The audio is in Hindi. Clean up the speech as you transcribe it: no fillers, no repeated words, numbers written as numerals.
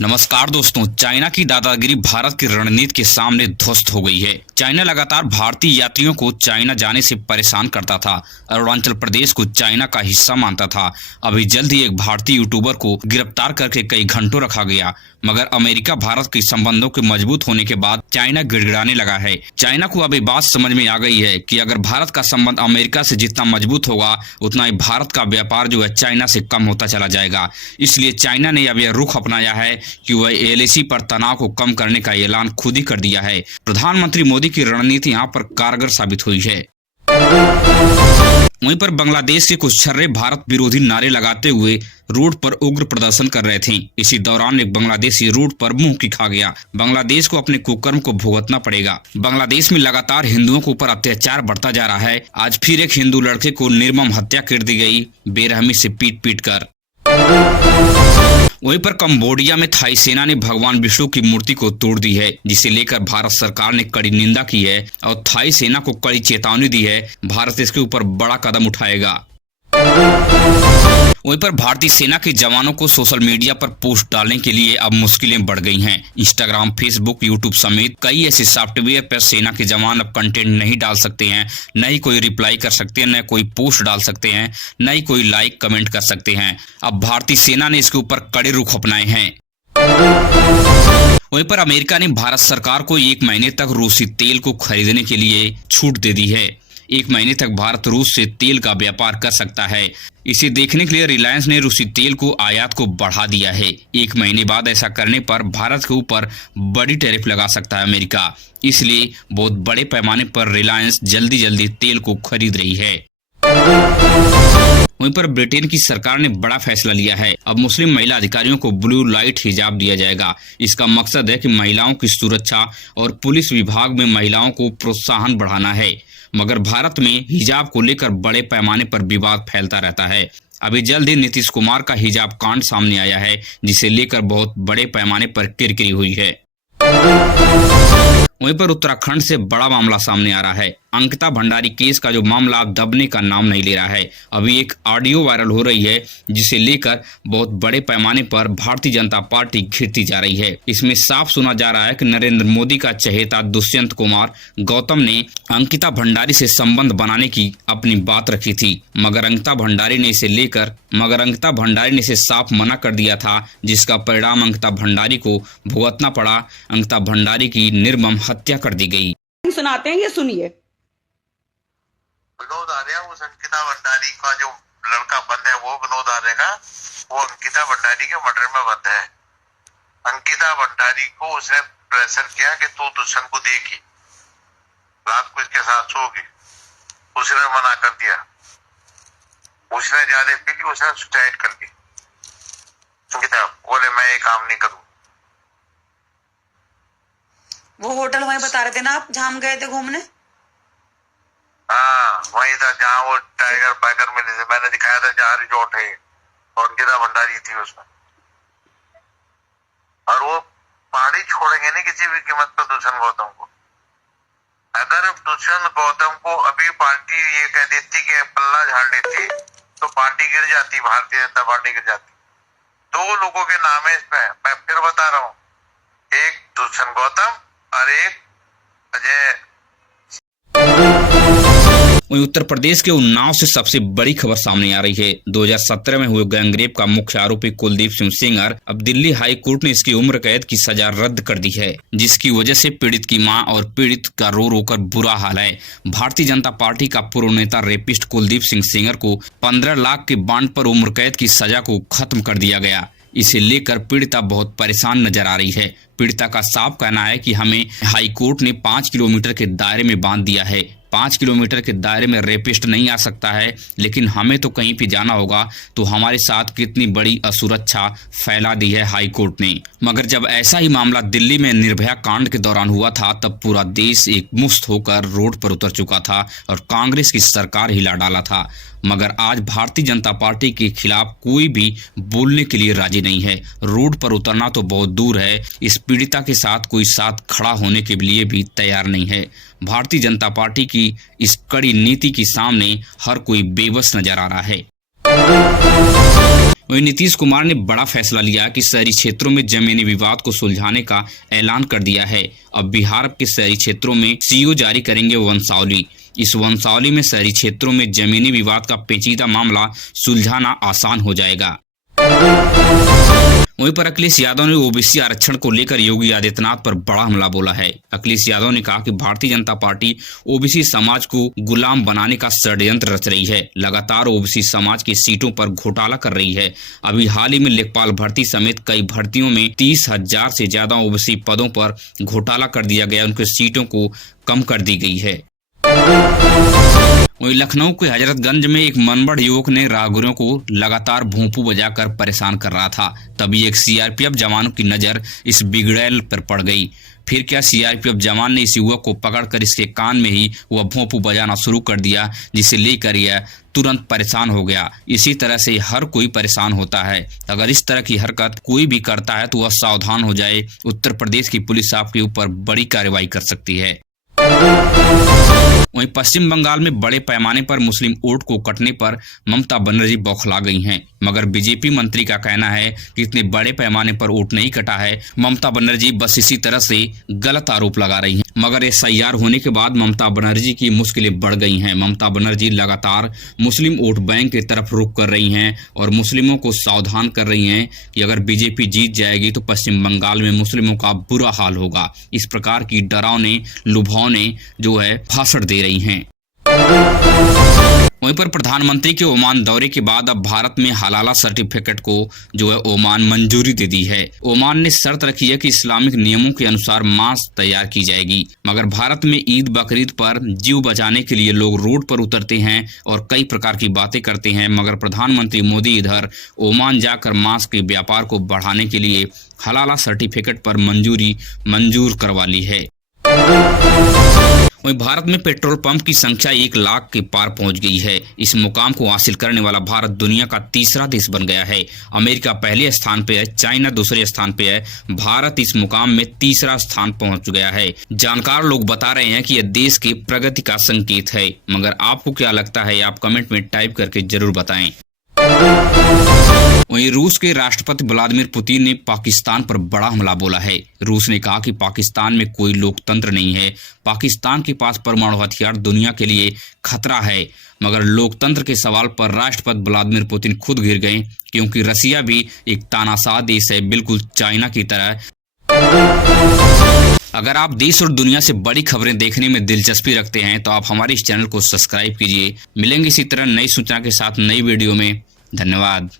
नमस्कार दोस्तों, चाइना की दादागिरी भारत की रणनीति के सामने ध्वस्त हो गई है। चाइना लगातार भारतीय यात्रियों को चाइना जाने से परेशान करता था। अरुणाचल प्रदेश को चाइना का हिस्सा मानता था। अभी जल्द ही एक भारतीय यूट्यूबर को गिरफ्तार करके कई घंटों रखा गया, मगर अमेरिका भारत के संबंधों के मजबूत होने के बाद चाइना गिड़गिड़ाने लगा है। चाइना को अब ये बात समझ में आ गई है कि अगर भारत का संबंध अमेरिका से जितना मजबूत होगा, उतना ही भारत का व्यापार जो है चाइना से कम होता चला जाएगा। इसलिए चाइना ने अब यह रुख अपनाया है कि वह एलएसी पर तनाव को कम करने का ऐलान खुद ही कर दिया है। प्रधानमंत्री मोदी की रणनीति यहाँ पर कारगर साबित हुई है। वहीं पर बांग्लादेश के कुछ छर्रे भारत विरोधी नारे लगाते हुए रोड पर उग्र प्रदर्शन कर रहे थे। इसी दौरान एक बांग्लादेशी रोड पर मुंह की खा गया। बांग्लादेश को अपने कुकर्म को भुगतना पड़ेगा। बांग्लादेश में लगातार हिंदुओं के ऊपर अत्याचार बढ़ता जा रहा है। आज फिर एक हिंदू लड़के को निर्मम हत्या कर दी गई, बेरहमी से पीट पीट कर। वहीं पर कंबोडिया में थाई सेना ने भगवान विष्णु की मूर्ति को तोड़ दी है, जिसे लेकर भारत सरकार ने कड़ी निंदा की है और थाई सेना को कड़ी चेतावनी दी है। भारत इसके ऊपर बड़ा कदम उठाएगा। वहीं पर भारतीय सेना के जवानों को सोशल मीडिया पर पोस्ट डालने के लिए अब मुश्किलें बढ़ गई हैं। इंस्टाग्राम, फेसबुक, यूट्यूब समेत कई ऐसे सॉफ्टवेयर पर सेना के जवान अब कंटेंट नहीं डाल सकते हैं, न ही कोई रिप्लाई कर सकते हैं, न कोई पोस्ट डाल सकते हैं, न ही कोई लाइक कमेंट कर सकते हैं। अब भारतीय सेना ने इसके ऊपर कड़े रुख अपनाए हैं। वहीं पर अमेरिका ने भारत सरकार को 1 महीने तक रूसी तेल को खरीदने के लिए छूट दे दी है। 1 महीने तक भारत रूस से तेल का व्यापार कर सकता है। इसे देखने के लिए रिलायंस ने रूसी तेल को आयात को बढ़ा दिया है। 1 महीने बाद ऐसा करने पर भारत के ऊपर बड़ी टैरिफ लगा सकता है अमेरिका। इसलिए बहुत बड़े पैमाने पर रिलायंस जल्दी तेल को खरीद रही है। वहीं पर ब्रिटेन की सरकार ने बड़ा फैसला लिया है। अब मुस्लिम महिला अधिकारियों को ब्लू लाइट हिजाब दिया जाएगा। इसका मकसद है कि महिलाओं की सुरक्षा और पुलिस विभाग में महिलाओं को प्रोत्साहन बढ़ाना है। मगर भारत में हिजाब को लेकर बड़े पैमाने पर विवाद फैलता रहता है। अभी जल्द ही नीतीश कुमार का हिजाब कांड सामने आया है, जिसे लेकर बहुत बड़े पैमाने पर किरकिरी हुई है। वहीं पर उत्तराखंड से बड़ा मामला सामने आ रहा है। अंकिता भंडारी केस का जो मामला अब दबने का नाम नहीं ले रहा है। अभी एक ऑडियो वायरल हो रही है, जिसे लेकर बहुत बड़े पैमाने पर भारतीय जनता पार्टी घिरती जा रही है। इसमें साफ सुना जा रहा है कि नरेंद्र मोदी का चहेता दुष्यंत कुमार गौतम ने अंकिता भंडारी से संबंध बनाने की अपनी बात रखी थी, मगर अंकिता भंडारी ने इसे साफ मना कर दिया था, जिसका परिणाम अंकिता भंडारी को भुगतना पड़ा। अंकिता भंडारी की निर्मम हत्या कर दी गई। सुनाते हैं, ये सुनिए। विनोद आर्य, उस अंकिता भंडारी का जो लड़का बंद है, वो विनोद आर्य का, वो अंकिता भंडारी के मर्डर में बंद है। अंकिता भंडारी को उसने प्रेशर किया कि तू दुष्यंत को देगी, रात को इसके साथ सोगी। उसने मना कर दिया। उसने ज्यादा पी ली, उसने सुसाइड कर ली। अंकिता बोले मैं ये काम नहीं करूँ। वो होटल वहीं बता रहे थे ना आप, जहां हम गए थे घूमने? हाँ, वही था जहाँ वो टाइगर पैगर मिले थे। मैंने दिखाया था जहाँ रिजॉर्ट है, और अंकिता भंडारी थी उसमें। और वो पहाड़ी छोड़ेंगे नहीं किसी भी कीमत पर दुष्यंत गौतम को। अगर दुष्यंत गौतम को अभी पार्टी ये कह देती कि पल्ला झाड़ देती, तो पार्टी गिर जाती, भारतीय जनता पार्टी गिर जाती। 2 लोगों के नाम है इसमें, मैं फिर बता रहा हूँ, एक दुष्यंत गौतम और एक अजय। वहीं उत्तर प्रदेश के उन्नाव से सबसे बड़ी खबर सामने आ रही है। 2017 में हुए गैंगरेप का मुख्य आरोपी कुलदीप सिंह सेंगर, अब दिल्ली हाई कोर्ट ने इसकी उम्र कैद की सजा रद्द कर दी है, जिसकी वजह से पीड़ित की मां और पीड़ित का रो रो कर बुरा हाल है। भारतीय जनता पार्टी का पूर्व नेता रेपिस्ट कुलदीप सिंह सेंगर को 15 लाख के बांड पर उम्र कैद की सजा को खत्म कर दिया गया। इसे लेकर पीड़िता बहुत परेशान नजर आ रही है। पीड़िता का साफ कहना है कि हमें हाई कोर्ट ने 5 किलोमीटर के दायरे में बांध दिया है। 5 किलोमीटर के दायरे में रेपिस्ट नहीं आ सकता है, लेकिन हमें तो कहीं भी जाना होगा। तो हमारे साथ कितनी बड़ी असुरक्षा फैला दी है हाई कोर्ट ने। मगर जब ऐसा ही मामला दिल्ली में निर्भया कांड के दौरान हुआ था, तब पूरा देश एकमुश्त होकर रोड पर उतर चुका था और कांग्रेस की सरकार हिला डाला था। मगर आज भारतीय जनता पार्टी के खिलाफ कोई भी बोलने के लिए राजी नहीं है। रोड पर उतरना तो बहुत दूर है, इस पीड़िता के साथ कोई साथ खड़ा होने के लिए भी तैयार नहीं है। भारतीय जनता पार्टी की इस कड़ी नीति के सामने हर कोई बेबस नजर आ रहा है। वहीं नीतीश कुमार ने बड़ा फैसला लिया कि शहरी क्षेत्रों में जमीनी विवाद को सुलझाने का ऐलान कर दिया है। अब बिहार के शहरी क्षेत्रों में सीओ जारी करेंगे वंशावली। इस वंशावली में शहरी क्षेत्रों में जमीनी विवाद का पेचीदा मामला सुलझाना आसान हो जाएगा। वहीं पर अखिलेश यादव ने ओबीसी आरक्षण को लेकर योगी आदित्यनाथ पर बड़ा हमला बोला है। अखिलेश यादव ने कहा कि भारतीय जनता पार्टी ओबीसी समाज को गुलाम बनाने का षड्यंत्र रच रही है, लगातार ओबीसी समाज की सीटों पर घोटाला कर रही है। अभी हाल ही में लेखपाल भर्ती समेत कई भर्तियों में 30,000 से ज्यादा ओबीसी पदों पर घोटाला कर दिया गया, उनकी सीटों को कम कर दी गई है। वहीं लखनऊ के हजरतगंज में एक मनबड़ युवक ने राहगीरों को लगातार भोंपू बजाकर परेशान कर रहा था। तभी एक सीआरपीएफ जवानों की नजर इस बिगड़ैल पर पड़ गई। फिर क्या सीआरपीएफ जवान ने इस युवक को पकड़कर इसके कान में ही वह भोंपू बजाना शुरू कर दिया, जिसे लेकर यह तुरंत परेशान हो गया। इसी तरह से हर कोई परेशान होता है। अगर इस तरह की हरकत कोई भी करता है तो वह सावधान हो जाए। उत्तर प्रदेश की पुलिस आपके ऊपर बड़ी कार्रवाई कर सकती है। वहीं पश्चिम बंगाल में बड़े पैमाने पर मुस्लिम वोट को कटने पर ममता बनर्जी बौखला गई हैं, मगर बीजेपी मंत्री का कहना है कि इतने बड़े पैमाने पर वोट नहीं कटा है। ममता बनर्जी बस इसी तरह से गलत आरोप लगा रही हैं, मगर एसआईआर होने के बाद ममता बनर्जी की मुश्किलें बढ़ गई हैं। ममता बनर्जी लगातार मुस्लिम वोट बैंक की तरफ रुख कर रही हैं और मुस्लिमों को सावधान कर रही हैं कि अगर बीजेपी जीत जाएगी तो पश्चिम बंगाल में मुस्लिमों का बुरा हाल होगा। इस प्रकार की डरावने लुभावने जो है भाषण दे रही हैं। वहीं पर प्रधानमंत्री के ओमान दौरे के बाद अब भारत में हलाला सर्टिफिकेट को जो है ओमान मंजूरी दे दी है। ओमान ने शर्त रखी है कि इस्लामिक नियमों के अनुसार मांस तैयार की जाएगी, मगर भारत में ईद बकरीद पर जीव बचाने के लिए लोग रोड पर उतरते हैं और कई प्रकार की बातें करते हैं, मगर प्रधानमंत्री मोदी इधर ओमान जाकर मांस के व्यापार को बढ़ाने के लिए हलाला सर्टिफिकेट पर मंजूर करवा ली है। वहीं भारत में पेट्रोल पंप की संख्या 1 लाख के पार पहुंच गई है। इस मुकाम को हासिल करने वाला भारत दुनिया का तीसरा देश बन गया है। अमेरिका पहले स्थान पे है, चाइना दूसरे स्थान पे है, भारत इस मुकाम में तीसरा स्थान पहुंच गया है। जानकार लोग बता रहे हैं कि यह देश की प्रगति का संकेत है, मगर आपको क्या लगता है आप कमेंट में टाइप करके जरूर बताएं। वहीं रूस के राष्ट्रपति व्लादिमीर पुतिन ने पाकिस्तान पर बड़ा हमला बोला है। रूस ने कहा कि पाकिस्तान में कोई लोकतंत्र नहीं है, पाकिस्तान के पास परमाणु हथियार दुनिया के लिए खतरा है। मगर लोकतंत्र के सवाल पर राष्ट्रपति व्लादिमीर पुतिन खुद घिर गए, क्योंकि रसिया भी एक तानाशाह देश है, बिल्कुल चाइना की तरह। अगर आप देश और दुनिया से बड़ी खबरें देखने में दिलचस्पी रखते हैं तो आप हमारे इस चैनल को सब्सक्राइब कीजिए। मिलेंगे इसी तरह नई सूचना के साथ नई वीडियो में। धन्यवाद।